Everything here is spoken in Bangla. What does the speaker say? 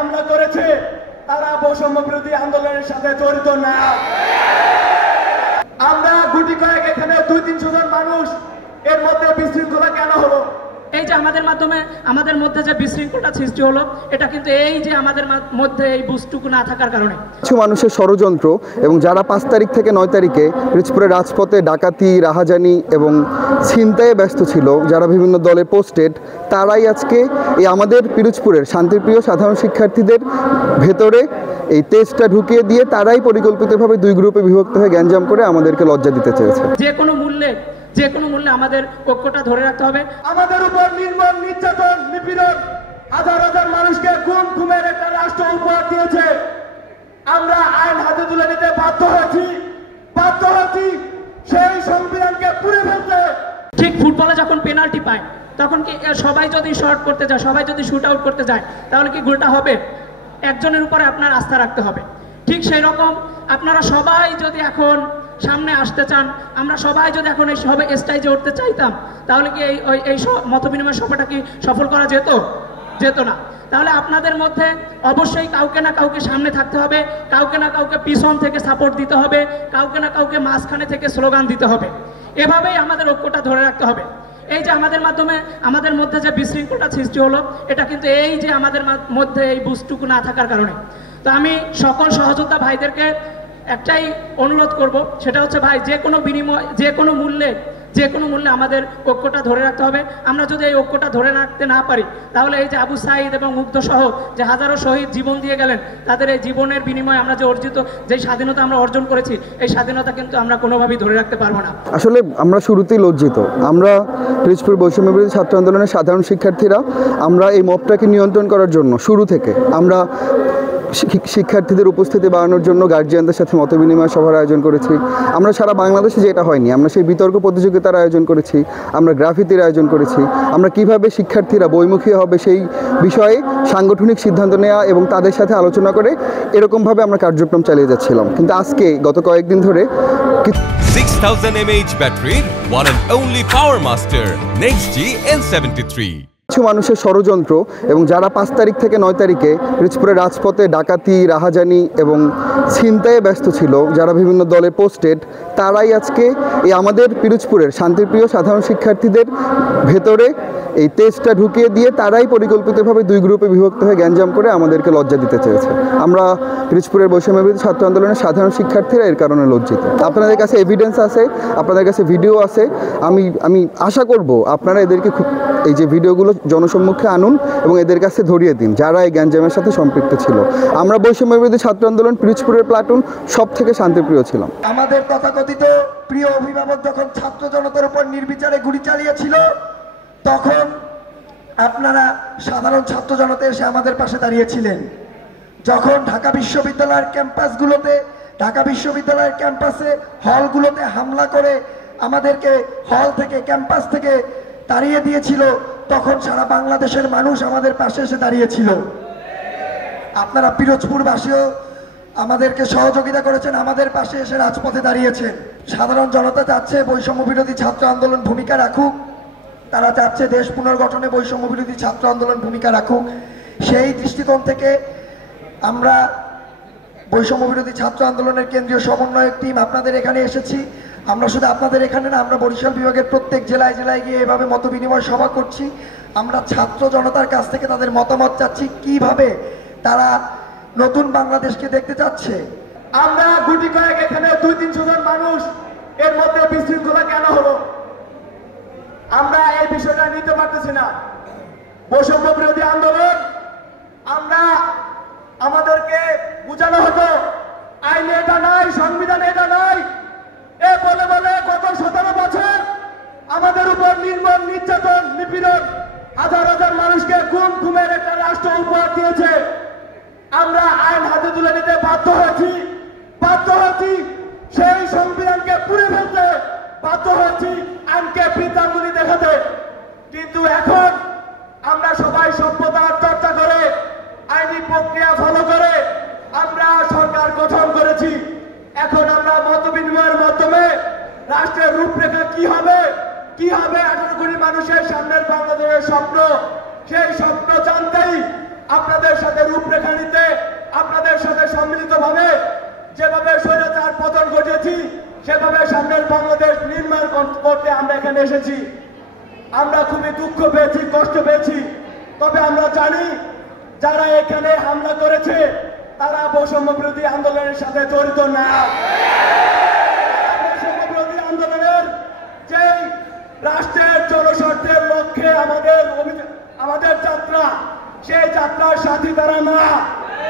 হামলা করেছে তারা বৈষম্য বিরোধী আন্দোলনের সাথে জড়িত না। আমরা গুটি কয়েক এখানে 200-300 জন মানুষ, এর মধ্যে বিশৃঙ্খলা কেন হলো? এই যে আমাদের মাধ্যমে আমাদের মধ্যে যে বিশৃঙ্খলা সৃষ্টি হলো, এটা কিন্তু এই যে আমাদের মধ্যে এই বুঝটুকু না থাকার কারণে। কিছু মানুষের ষড়যন্ত্র এবং যারা 5 তারিখ থেকে 9 তারিখে পিরোজপুরের রাজপথে ডাকাতি, রাহাজানি এবং ছিনতাইয়ে ব্যস্ত ছিল, যারা বিভিন্ন দলে পোস্টেড, তারাই আজকে এই আমাদের পিরোজপুরের শান্তিপ্রিয় সাধারণ শিক্ষার্থীদের ভেতরে এই তেজটা ঢুকিয়ে দিয়ে তারাই পরিকল্পিতভাবে 2 গ্রুপে বিভক্ত হয়ে গ্যাঞ্জাম করে আমাদেরকে লজ্জা দিতে চেয়েছে। যে কোনো মূল্যে আমাদের ঐক্যটা ধরে রাখতে হবে। আমাদের উপর নির্মম নির্যাতন, নিপীড়ন, হাজার হাজার মানুষকে গুমের একটা রাষ্ট্র উপহার দিয়েছে। আমরা আইন হাতে তুলে নিতে বাধ্য হয়েছি সেই সংবিধানকে পুড়ে ফেলতে। ঠিক ফুটবলে যখন পেনাল্টি পায় তখন কি সবাই যদি শর্ট করতে যায়, সবাই যদি শুট আউট করতে যায়, তাহলে কি গোলটা হবে? একজনের উপরে আপনার আস্থা রাখতে হবে। ঠিক সেই রকম আপনারা সবাই যদি এখন সামনে আসতে চান, আমরা সবাই যদি এখন এই সবে স্টেজে উঠতে চাইতাম, তাহলে কি এই মতবিনিময় সভাটা কি সফল করা যেত না? তাহলে আপনাদের মধ্যে অবশ্যই কাউকে না কাউকে সামনে থাকতে হবে, কাউকে না কাউকে পিছন থেকে সাপোর্ট দিতে হবে, কাউকে না কাউকে মাঝখানে থেকে স্লোগান দিতে হবে। এভাবেই আমাদের ঐক্যটা ধরে রাখতে হবে। এই যে আমাদের মাধ্যমে আমাদের মধ্যে যে বিশৃঙ্খলা সৃষ্টি হলো, এটা কিন্তু এই যে আমাদের মধ্যে এই বুঝটুকু না থাকার কারণে। তো আমি সকল সহযোদ্ধা ভাইদেরকে একটাই অনুরোধ করব, সেটা হচ্ছে ভাই, যে কোনো মূল্যে আমাদের ঐক্যটা ধরে রাখতে হবে। আমরা যদি এই ঐক্যটা ধরে রাখতে না পারি, তাহলে এই যে আবু সাঈদ এবং মুগ্ধ সহ যে হাজারো শহীদ জীবন দিয়ে গেলেন, তাদের এই জীবনের বিনিময়ে আমরা যে স্বাধীনতা আমরা অর্জন করেছি, এই স্বাধীনতা কিন্তু আমরা কোনোভাবেই ধরে রাখতে পারবো না। আসলে আমরা শুরুতেই লজ্জিত। আমরা পিরোজপুর বৈষম্য বিরোধী ছাত্র আন্দোলনের সাধারণ শিক্ষার্থীরা আমরা এই মবটাকে নিয়ন্ত্রণ করার জন্য শুরু থেকে আমরা শিক্ষার্থীদের উপস্থিতি বাড়ানোর জন্য গার্জিয়ানদের সাথে মতবিনিময় সভার আয়োজন করেছি। আমরা সারা বাংলাদেশে যেটা হয়নি, আমরা সেই বিতর্ক প্রতিযোগিতার আয়োজন করেছি, আমরা গ্রাফিতির আয়োজন করেছি। আমরা কিভাবে শিক্ষার্থীরা বইমুখী হবে সেই বিষয়ে সাংগঠনিক সিদ্ধান্ত নেওয়া এবং তাদের সাথে আলোচনা করে এরকমভাবে আমরা কার্যক্রম চালিয়ে যাচ্ছিলাম। কিন্তু আজকে গত কয়েকদিন ধরে 6000 mAh ব্যাটারির one and only power master NextG N73। কিছু মানুষের ষড়যন্ত্র এবং যারা 5 তারিখ থেকে 9 তারিখে পিরোজপুরের রাজপথে ডাকাতি, রাহাজানি এবং ছিনতাইয়ে ব্যস্ত ছিল, যারা বিভিন্ন দলে পোস্টেড, তারাই আজকে এই আমাদের পিরোজপুরের শান্তিপ্রিয় সাধারণ শিক্ষার্থীদের ভেতরে এই তেজটা ঢুকিয়ে দিয়ে তারাই পরিকল্পিতভাবে 2 গ্রুপে বিভক্ত হয়ে গ্যাঞ্জাম করে আমাদেরকে লজ্জা দিতে চেয়েছে। আমরা পিরোজপুরের বৈষম্য বিরোধী ছাত্র আন্দোলনের সাধারণ শিক্ষার্থীরা এর কারণে লজ্জিত। আপনাদের কাছে এভিডেন্স আছে, আপনাদের কাছে ভিডিও আছে। আমি আশা করব আপনারা এদেরকে এই যে ভিডিওগুলো জনসম্মুখে আনুন এবং এদের কাছে ধরিয়ে দিন যারা এই গ্যাঞ্জামের সাথে সম্পৃক্ত ছিল। আমরা বৈষম্য বিরোধী ছাত্র আন্দোলন পিরোজপুরের প্লাটুন সব থেকে শান্তিপ্রিয় ছিলাম। আমাদের তথাকথিত প্রিয় অভিভাবক যখন ছাত্র জনতার উপর নির্বিচারে গুলি চালিয়েছিল, তখন আপনারা সাধারণ ছাত্র জনতা এসে আমাদের পাশে দাঁড়িয়েছিলেন। যখন ঢাকা বিশ্ববিদ্যালয়ের ক্যাম্পাসে হলগুলোতে হামলা করে আমাদেরকে হল থেকে, ক্যাম্পাস থেকে তাড়িয়ে দিয়েছিল, তখন সারা বাংলাদেশের মানুষ আমাদের পাশে এসে দাঁড়িয়েছিল। আপনারা পিরোজপুরবাসীও আমাদেরকে সহযোগিতা করেছেন, আমাদের পাশে এসে রাজপথে দাঁড়িয়েছেন। সাধারণ জনতা চাচ্ছে বৈষম্য বিরোধী ছাত্র আন্দোলন ভূমিকা রাখুক, তারা চাচ্ছে দেশ পুনর্গঠনে বৈষম্য বিরোধী ছাত্র আন্দোলন ভূমিকা রাখুক। সেই দৃষ্টিকোণ থেকে আমরা বৈষম্য বিরোধী ছাত্র আন্দোলনের কেন্দ্রীয় সমন্বয়ক টিম আপনাদের এখানে এসেছি। আমরা শুধু আপনাদের এখানে না, আমরা বরিশাল বিভাগের প্রত্যেক জেলায় গিয়ে এভাবে মতবিনিময় সভা করছি। আমরা ছাত্র জনতার কাছ থেকে তাদের মতামত চাচ্ছি, কিভাবে তারা নতুন বাংলাদেশকে দেখতে চাচ্ছে। আমরা গুটি কয়েক এখানে 200-300 জন মানুষ, এর মধ্যে বিশৃঙ্খলা কেন হলো? আমরা এই বিষয়টা নিতে পারতেছি না। বৈষম্য বিরোধী আন্দোলন, আমাদেরকে বোঝানো হতো আইনে এটা নাই, সংবিধানে এটা নাই, এ বলে গত 17 বছর আমাদের উপর নির্মম নির্যাতন, নিপীড়ন, হাজার হাজার মানুষকে গুমের একটা রাষ্ট্র উপহার দিয়েছে। আমরা আইন হাতে তুলে নিতে বাধ্য হয়েছি সেই সংবিধানকে পুড়ে ফেলতে বাধ্য হয়েছি, আইনকে বৃদ্ধাঙ্গুলি দেখাতে। কিন্তু এখন আমরা সবাই সভ্যতার চর্চা করে, আইনি প্রক্রিয়া ফলো করে আমরা সরকার গঠন করেছি। এখন আমরা মতবিনিময়ের মাধ্যমে রাষ্ট্রের রূপরেখা কি হবে 18 কোটি মানুষের সামনের বাংলাদেশের স্বপ্ন, সেই স্বপ্ন জানতেই আপনাদের সাথে রূপরেখা নিতে, আপনাদের সাথে সম্মিলিতভাবে যেভাবে স্বৈরাচার পতন ঘটেছি সেভাবে সামনের বাংলাদেশ নির্মাণ করতে আমরা এখানে এসেছি। আমরা খুবই দুঃখ পেয়েছি, কষ্ট পেয়েছি, তবে আমরা জানি যারা এখানে হামলা করেছে তারা বৈষম্য বিরোধী আন্দোলনের সাথে জড়িত না। বৈষম্য বিরোধী আন্দোলনের যে রাষ্ট্রের জনস্বার্থের লক্ষ্যে আমাদের যাত্রা, সেই যাত্রার সাথী তারা না।